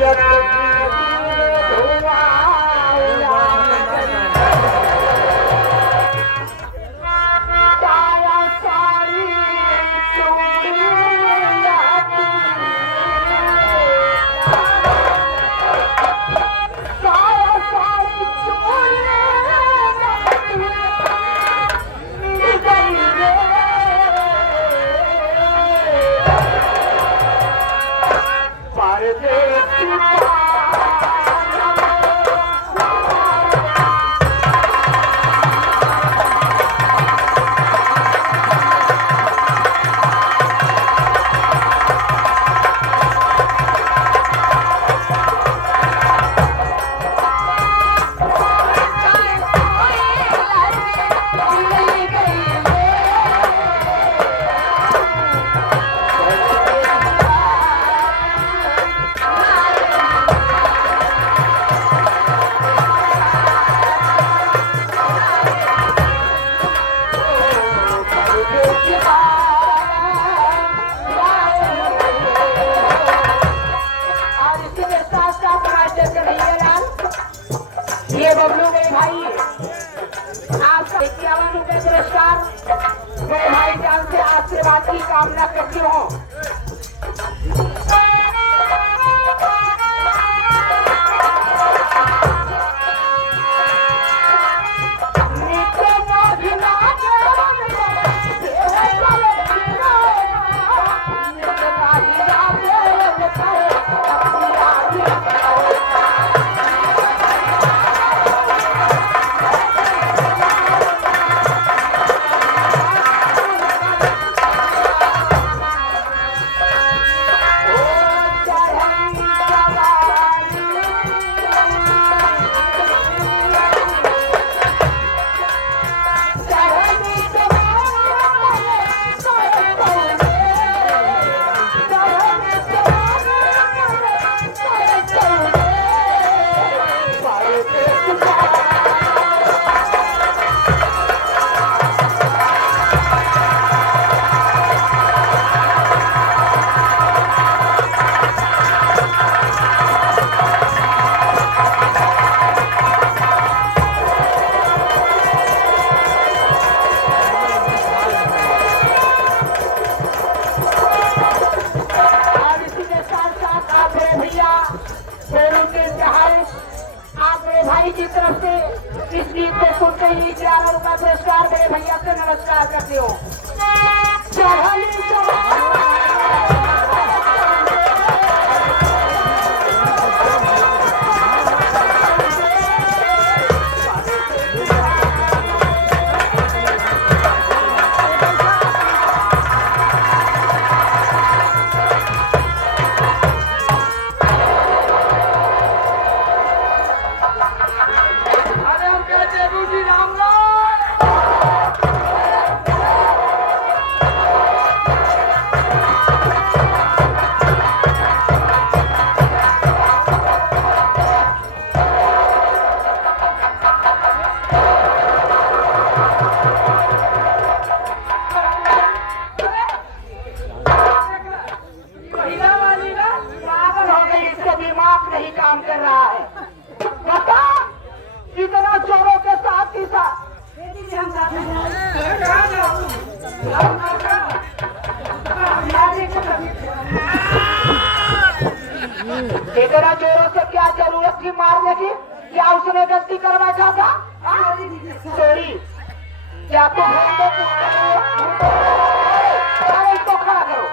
ये बबलू गए भाई आपका 51 रुपए पुरस्कार मैं भाई जान से आशीर्वाद की कामना करती हूँ। भाई की तरफ से इस गीत को सुनते ही 11 रुपया पुरस्कार मेरे भैया से नमस्कार करते हो। काम कर रहा है बता इतना चोरों के साथ ही साथ इतना चोरों से क्या जरूरत थी मारने की? क्या उसने गलती कर बैठा था? चोरी क्या तो इसको खड़ा करो।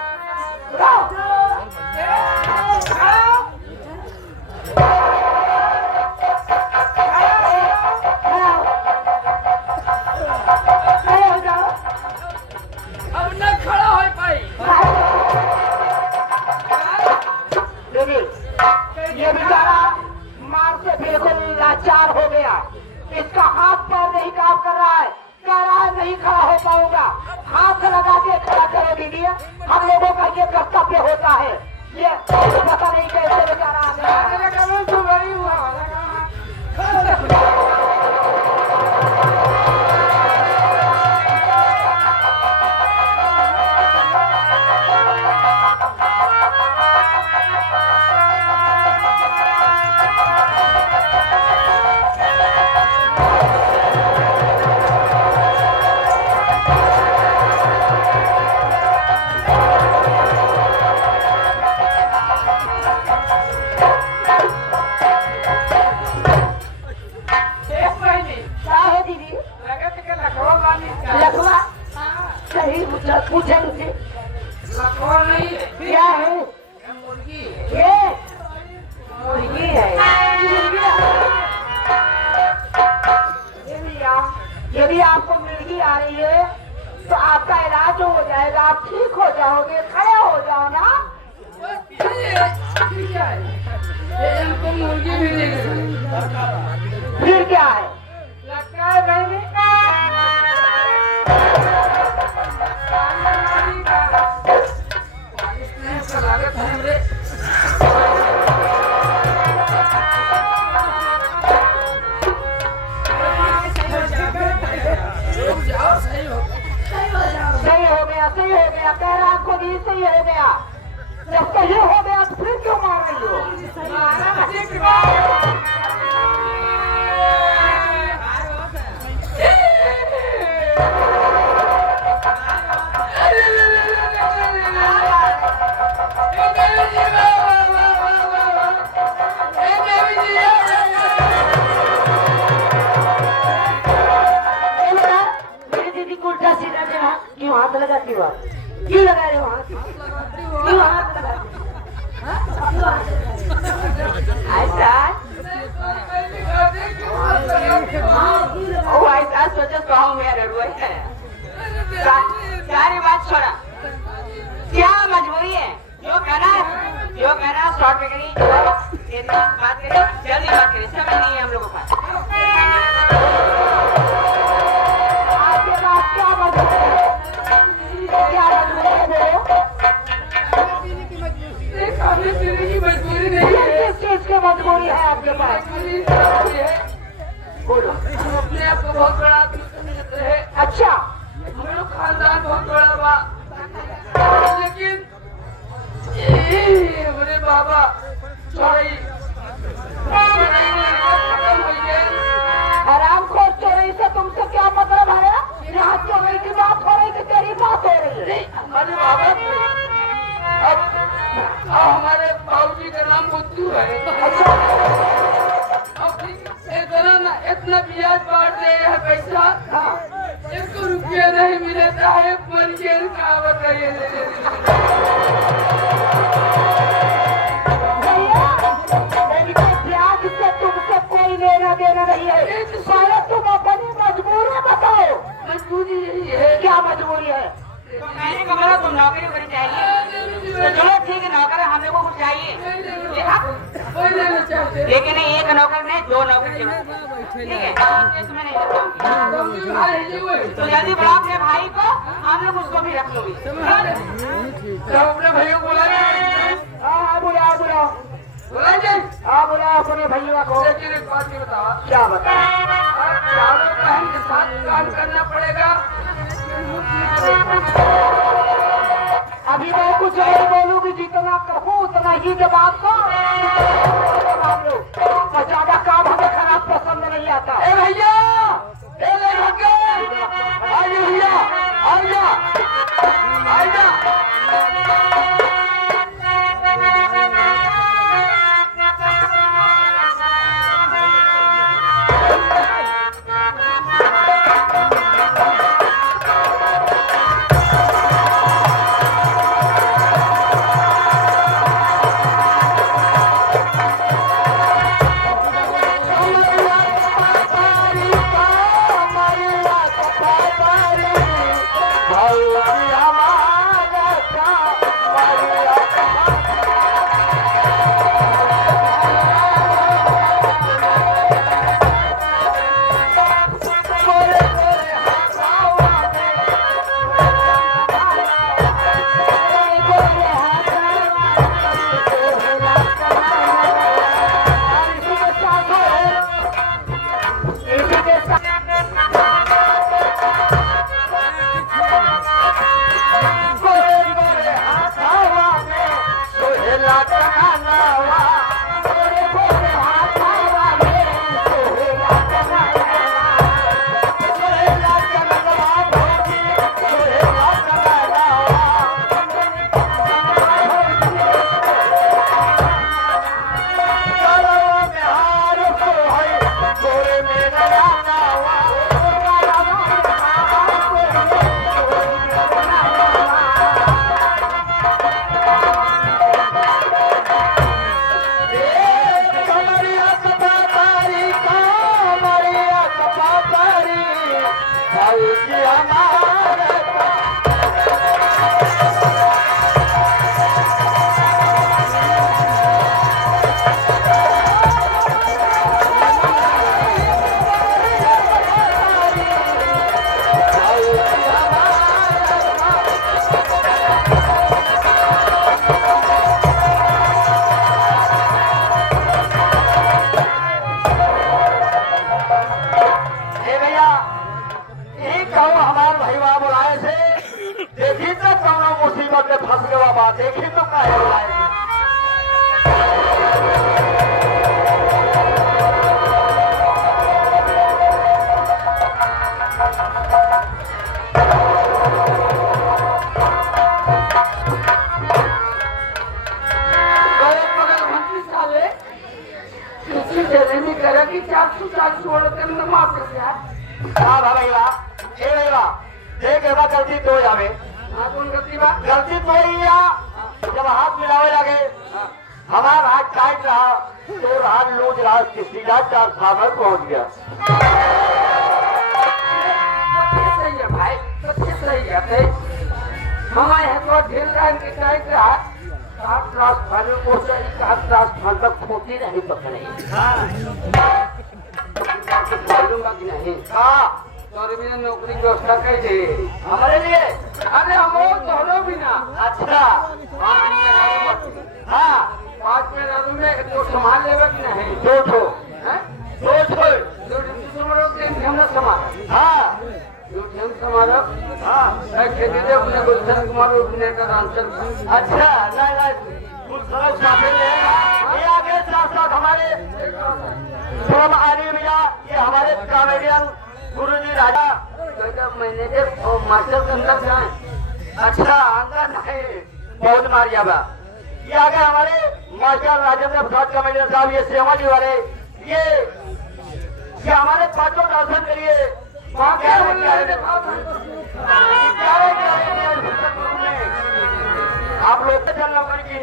ये बेचारा मार से बिल्कुल लाचार हो गया। इसका हाथ पैर नहीं काम कर रहा है, कह रहा है नहीं खड़ा हो पाऊंगा। हाथ लगा के खड़ा करो दीदी, हम लोगों का ये कर्तव्य होता है। ये पता नहीं कैसे बेचारा पूछे मुझे लखवा नहीं है, क्या है ये मुर्गी है। ये मुर्गी है यदि आपको मुर्गी आ रही है तो आपका इलाज हो जाएगा, आप ठीक हो जाओगे, खड़े हो जाओ ना। ये क्या है? ये इनको मुर्गी भी नहीं है। फिर क्या है? लगता है मैंने इसका लागत है हमरे। रुक जाओ, सही हो सही हो गया कह रहा आपको भी सही हो गया। जब सही हो गया तो फिर क्यों मार रही हो? मेरी दीदी को उल्टा सीधा जगह क्यों हाथ लगाती हो आप? क्यों लगा रहे हो हाथ? क्यों हाथ लगाती हो? ऐसा ओ ऐसा सोचा तो हम मेरा रुआ है। सारी बात छोड़ा, क्या मजबूरी है? जो कहना शॉर्ट में करी, बात करी, जल्दी बात करी, समय नहीं है हम लोगों का। आपके पास क्या मजबूरी है? क्या मजबूरी है? खाने पीने की मजबूरी नहीं है। किस चीज की मजबूरी है आपके पास? मजबूरी है। बोलो। हम अपने आप को बहुत बड़ा आदमी समझते हैं। अच्छा, हम लोग खानदान बहुत बड़ा बा, लेकिन ये हमारे बाबा चौड़ाई खत्म हो गए। हरामखोर चोरी से तुमसे क्या मतलब है? यहाँ चोरी की बात हो रही कि तेरी बात हो रही है? हमारे बाबा थे। अब हमारे बाबूजी का नाम बुद्धू है। अच्छा, अब इतना ब्याज बांट दे है पैसा, एक रुपया नहीं मिलता है। मन के क्या बताइए। भैया ब्याज से तुमसे कोई लेना देना नहीं है। पहले तुम अपनी मजबूरी बताओ। मजबूरी यही है। क्या मजबूरी है? मैंने कहा बोला तुम नौकरी करनी चाहिए तो चलो ठीक है, नौकर हम लोगों को चाहिए कोई लेना चाहते। लेकिन एक नौकर नहीं, दो नौकर चाहिए, ठीक है? इसमें नहीं रखूंगी। तो जल्दी बुलाओ अपने भाई को, हम लोग उसको भी रख लोगे। अपने भैया को बुलाए। हाँ बुलाओ बुलाओ बुलाए। हाँ बुलाओ अपने भैया को। लेकिन एक बात ये बताओ, क्या बताओ? चारों बहन के साथ काम करना पड़ेगा। अभी मैं कुछ नहीं बोलूंगी, जितना कहूँ उतना ही जवाब दो। और ज्यादा काम हमें खराब पसंद नहीं आता। ए भैया, ए ले भगे, आइए भैया, आइए, आइए। कि हमारे देखी तो कौनो मुसीबत में फंस गया बात देखी तो काहे बुलाए कि 400 छोड़ कर न माफ कर दिया। हाँ भैया ए भैया देख एबा गलती तो जावे हाँ कौन गलती बा? गलती तो ही या जब हाथ मिलावे लगे हमारा हाथ टाइट रहा तो हाथ लूज रहा सीधा ट्रांसफार्मर पहुंच गया। सही है भाई, सही है। हमारे यहाँ तो ढेर के टाइट रहा ट्रांसफार्मर को सही कहा ट्रांसफार्मर खोती नहीं पकड़े मालूंगा कि नहीं। हाँ और मैंने नौकरी व्यवस्था कर दी हमारे लिए अरे हम दोनों भी ना अच्छा हाँ 5 महीना में तो संभाल लेगा कि नहीं। दो ठो समाज हाँ समारोह हाँ खेती दे अपने गुलशन कुमार उपने का आंसर अच्छा नहीं कुछ समझ काफी ये आगे साथ साथ हमारे सोम आर्य भैया ये हमारे कॉमेडियन गुरुजी राजा मैनेजर और मास्टर के अंदर जाए। अच्छा अंदर नहीं बहुत मार जावा ये आगे हमारे मास्टर राजेंद्र प्रसाद कॉमेडियन साहब ये सेवा जी वाले ये हमारे पांचों दर्शन करिए आप लोग के जन्म की